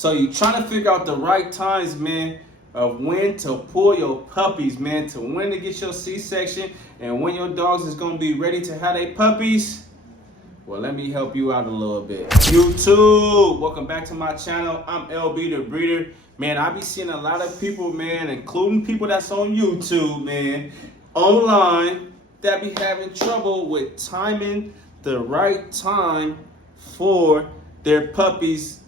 So you trying to figure out the right times, man, of when to pull your puppies, man, to when to get your C-section and when your dogs is going to be ready to have their puppies. Well, let me help you out a little bit. YouTube, welcome back to my channel. I'm LB the Breeder. Man, I be seeing a lot of people, man, including people that's on YouTube, man, online, that be having trouble with timing the right time for their puppies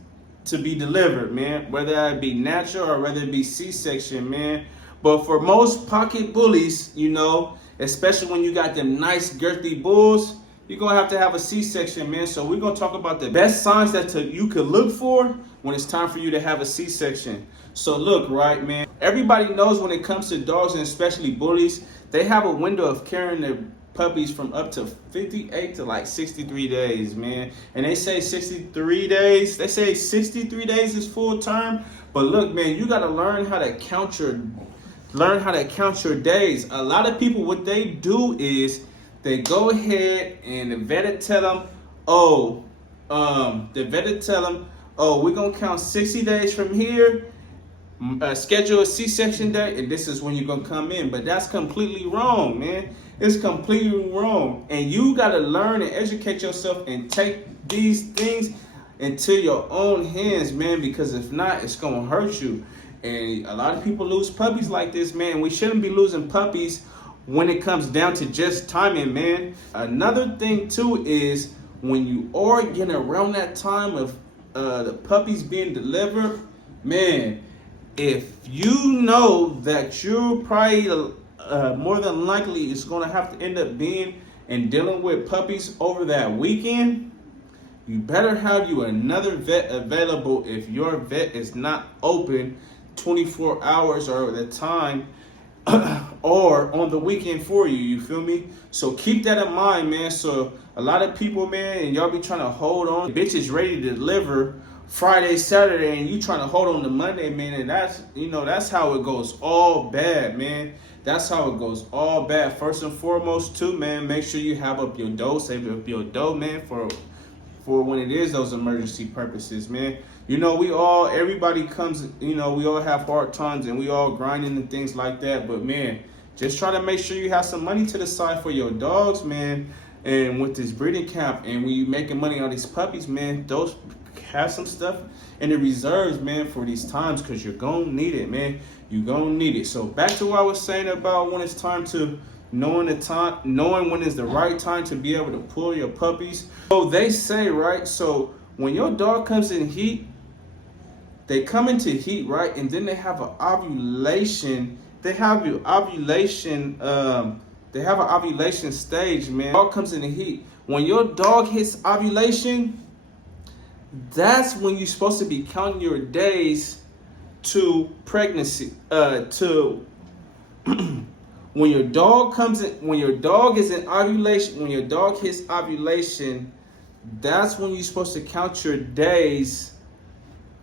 to be delivered, man, whether it be natural or whether it be C-section, man. But for most pocket bullies, you know, especially when you got them nice girthy bulls, you're gonna have a C-section, man. So we're gonna talk about the best signs that you could look for when it's time for you to have a C-section. So look, right, man, everybody knows when it comes to dogs and especially bullies, they have a window of carrying their puppies from up to 58 to like 63 days, man. And they say 63 days, they say 63 days is full term. But look, man, you gotta learn how to count your days. A lot of people, what they do is they go ahead and the vet tell them, oh, we're gonna count 60 days from here, schedule a C-section day, and this is when you're gonna come in. But that's completely wrong, man. It's completely wrong. And you gotta learn and educate yourself and take these things into your own hands, man, because if not, it's gonna hurt you. And a lot of people lose puppies like this, man. We shouldn't be losing puppies when it comes down to just timing, man. Another thing too is when you are getting around that time of the puppies being delivered, man, if you know that you're probably more than likely is going to have to end up being and dealing with puppies over that weekend, you better have you another vet available if your vet is not open 24 hours or the time or on the weekend for you. You feel me? So keep that in mind, man. So a lot of people, man, and y'all be trying to hold on. Bitch is ready to deliver Friday, Saturday, and you trying to hold on to Monday, man. And that's, you know, that's how it goes all bad, man. That's how it goes all bad. First and foremost, too, man, make sure you have up your dough, save up your dough, man, for when it is those emergency purposes, man. You know, everybody comes, you know, we all have hard times and we all grinding and things like that. But, man, just try to make sure you have some money to the side for your dogs, man. And with this breeding camp and when you making money on these puppies, man, those have some stuff in the reserves, man, for these times, because you're going to need it, man. You're going to need it. So back to what I was saying about when it's time to knowing when is the right time to be able to pull your puppies. So they say, right, so when your dog comes in heat, they come into heat, right, and then they have an ovulation. They have an ovulation stage, man. Dog comes in the heat. When your dog hits ovulation, that's when you're supposed to be counting your days to pregnancy. When your dog is in ovulation, when your dog hits ovulation, that's when you're supposed to count your days.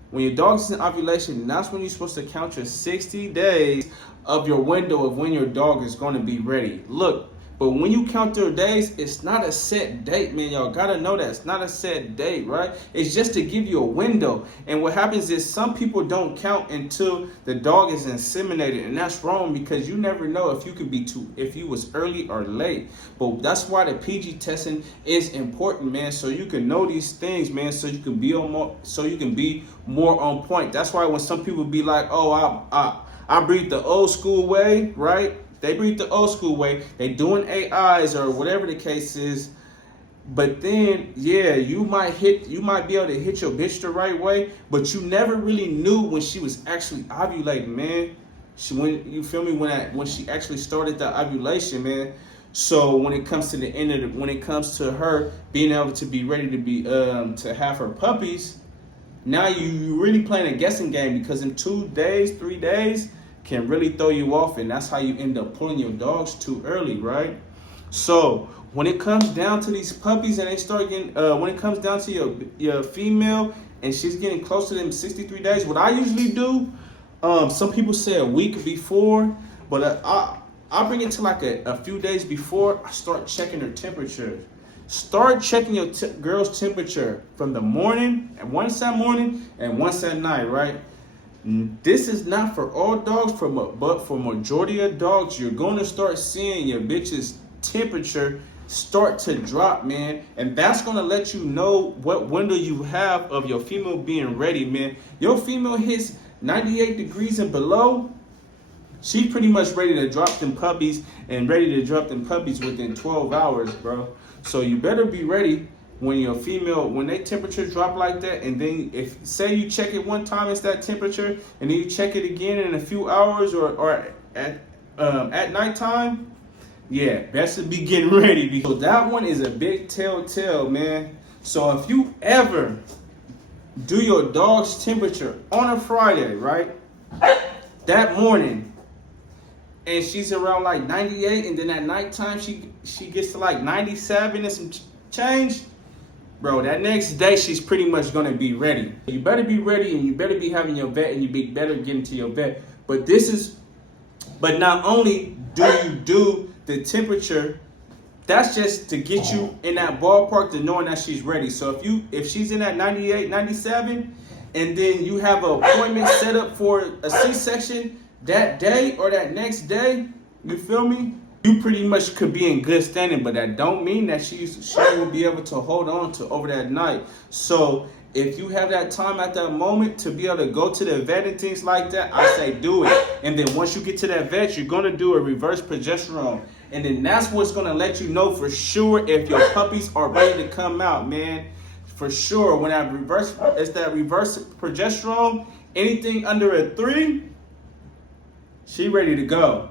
When your dog's in ovulation, that's when you're supposed to count your 60 days of your window of when your dog is going to be ready. Look, but when you count your days, it's not a set date, man. Y'all gotta know that it's not a set date, right? It's just to give you a window. And what happens is some people don't count until the dog is inseminated, and that's wrong because you never know if you was early or late. But that's why the PG testing is important, man. So you can know these things, man. So you can be more on point. That's why when some people be like, "Oh, I breed the old school way," right? They breed the old school way. They doing AIs or whatever the case is. But then, yeah, you might be able to hit your bitch the right way, but you never really knew when she was actually ovulating, man. When she actually started the ovulation, man. So when it comes to the end when it comes to her being able to be ready to be to have her puppies, now you really playing a guessing game, because in 2 days, 3 days can really throw you off, and that's how you end up pulling your dogs too early, right? So when it comes down to these puppies and they start getting, when it comes down to your female and she's getting close to them 63 days, what I usually do, some people say a week before, but I bring it to like a few days before. I start checking her temperature. Start checking your girl's temperature from the morning, and once that morning and once at night, right? This is not for all dogs, but for majority of dogs, you're going to start seeing your bitch's temperature start to drop, man. And that's going to let you know what window you have of your female being ready, man. Your female hits 98 degrees and below, she's pretty much ready to drop them puppies and ready to drop them puppies within 12 hours, bro. So you better be ready when your female, when they temperature drop like that, and then if, say you check it one time, it's that temperature, and then you check it again in a few hours or at nighttime, yeah, best to be getting ready, because that one is a big telltale, man. So if you ever do your dog's temperature on a Friday, right, that morning, and she's around like 98, and then at nighttime she gets to like 97 and some change, bro, that next day she's pretty much gonna be ready. You better be ready, and you better be having your vet, and you better getting to your vet. But not only do you do the temperature, that's just to get you in that ballpark to knowing that she's ready. So if she's in that 98, 97, and then you have an appointment set up for a C-section that day or that next day, you feel me? You pretty much could be in good standing, but that don't mean that she will be able to hold on to over that night. So if you have that time at that moment to be able to go to the vet and things like that, I say do it. And then once you get to that vet, you're gonna do a reverse progesterone. And then that's what's gonna let you know for sure if your puppies are ready to come out, man. For sure, when it's that reverse progesterone, anything under a 3, she ready to go.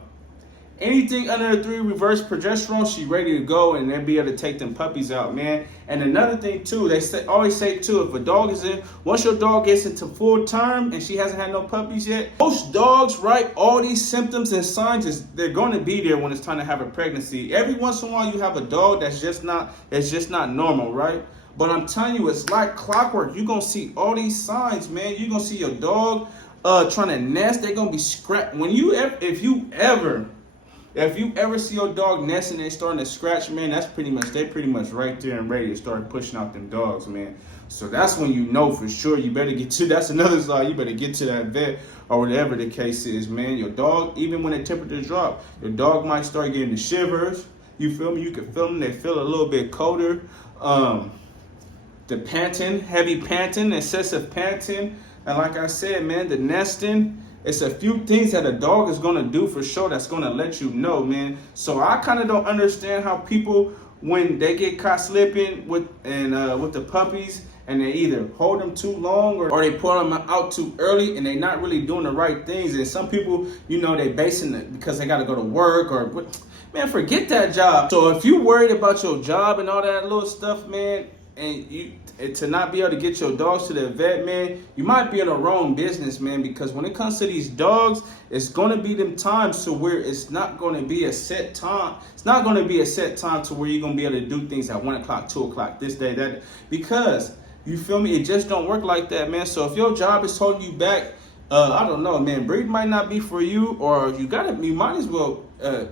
Anything under a 3 reverse progesterone, she ready to go, and then be able to take them puppies out, man. And another thing too, always say too, if a dog is once your dog gets into full term and she hasn't had no puppies yet, most dogs, right, all these symptoms and signs they're going to be there when it's time to have a pregnancy. Every once in a while you have a dog that's just not normal, right? But I'm telling you, it's like clockwork. You're going to see all these signs, man. You're going to see your dog trying to nest. They're going to be scratched. If you ever see your dog nesting and they starting to scratch, man, they pretty much right there and ready to start pushing out them dogs, man. So that's when you know for sure you better that's another sign, you better get to that vet or whatever the case is, man. Your dog, even when the temperature drop, your dog might start getting the shivers. You feel me? You can feel them. They feel a little bit colder. The panting, heavy panting, excessive panting. And like I said, man, the nesting, it's a few things that a dog is going to do for sure that's going to let you know, man. So I kind of don't understand how people, when they get caught slipping with the puppies, and they either hold them too long or they pull them out too early, and they're not really doing the right things. And some people, they basing it because they got to go to work or, man, forget that job. So if you worried about your job and all that little stuff, man, and to not be able to get your dogs to the vet, man, you might be in the wrong business, man, because when it comes to these dogs, it's going to be them times to where it's not going to be a set time. It's not going to be a set time to where you're going to be able to do things at 1 o'clock, 2 o'clock, this day, that, because, you feel me, it just don't work like that, man. So if your job is holding you back, I don't know, man, breed might not be for you, or you might as well,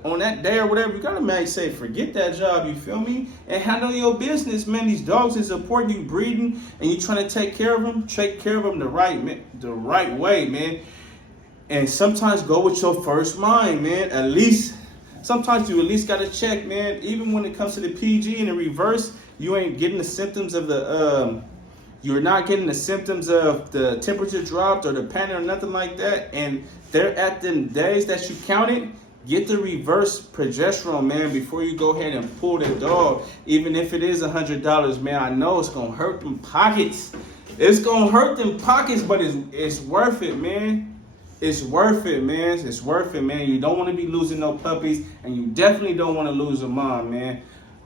on that day or whatever, you gotta, man, say, forget that job, you feel me, and handle your business, man. These dogs is important, you breeding, and you trying to take care of them the right way, man. And sometimes go with your first mind, man. Sometimes you at least gotta check, man. Even when it comes to the PG and the reverse, you ain't getting the symptoms of you're not getting the symptoms of the temperature dropped or the panic or nothing like that, and they're at them days that you counted. Get the reverse progesterone, man, before you go ahead and pull the dog. Even if it is $100, man, I know it's gonna hurt them pockets. It's gonna hurt them pockets, but it's worth it, man. It's worth it, man. It's worth it, man. You don't want to be losing no puppies, and you definitely don't want to lose a mom, man.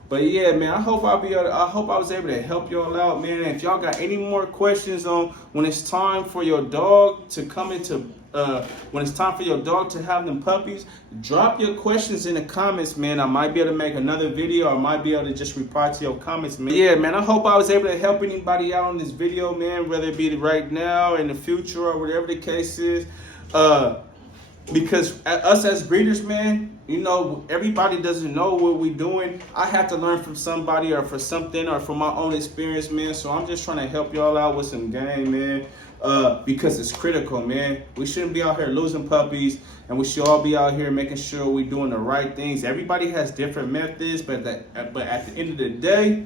But yeah, man, I hope I was able to help y'all out, man. And if y'all got any more questions on when it's time for your dog to come into, when it's time for your dog to have them puppies, drop your questions in the comments, man. I might be able to make another video, or I might be able to just reply to your comments, man. Yeah, man, I hope I was able to help anybody out on this video, man, whether it be right now, in the future, or whatever the case is. Because us as breeders, man, you know, everybody doesn't know what we're doing. I have to learn from somebody or for something or from my own experience, man. So I'm just trying to help y'all out with some game, man. Because it's critical, man. We shouldn't be out here losing puppies, and we should all be out here making sure we're doing the right things. Everybody has different methods, but at the end of the day,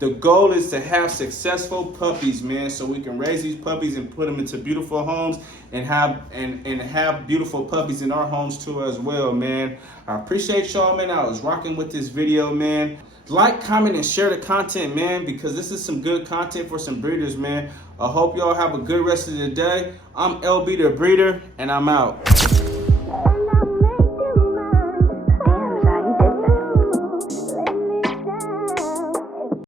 the goal is to have successful puppies, man, so we can raise these puppies and put them into beautiful homes and have beautiful puppies in our homes too as well, man. I appreciate y'all, man. I was rocking with this video, man. Like, comment, and share the content, man, because this is some good content for some breeders, man. I hope y'all have a good rest of the day. I'm LB the Breeder, and I'm out.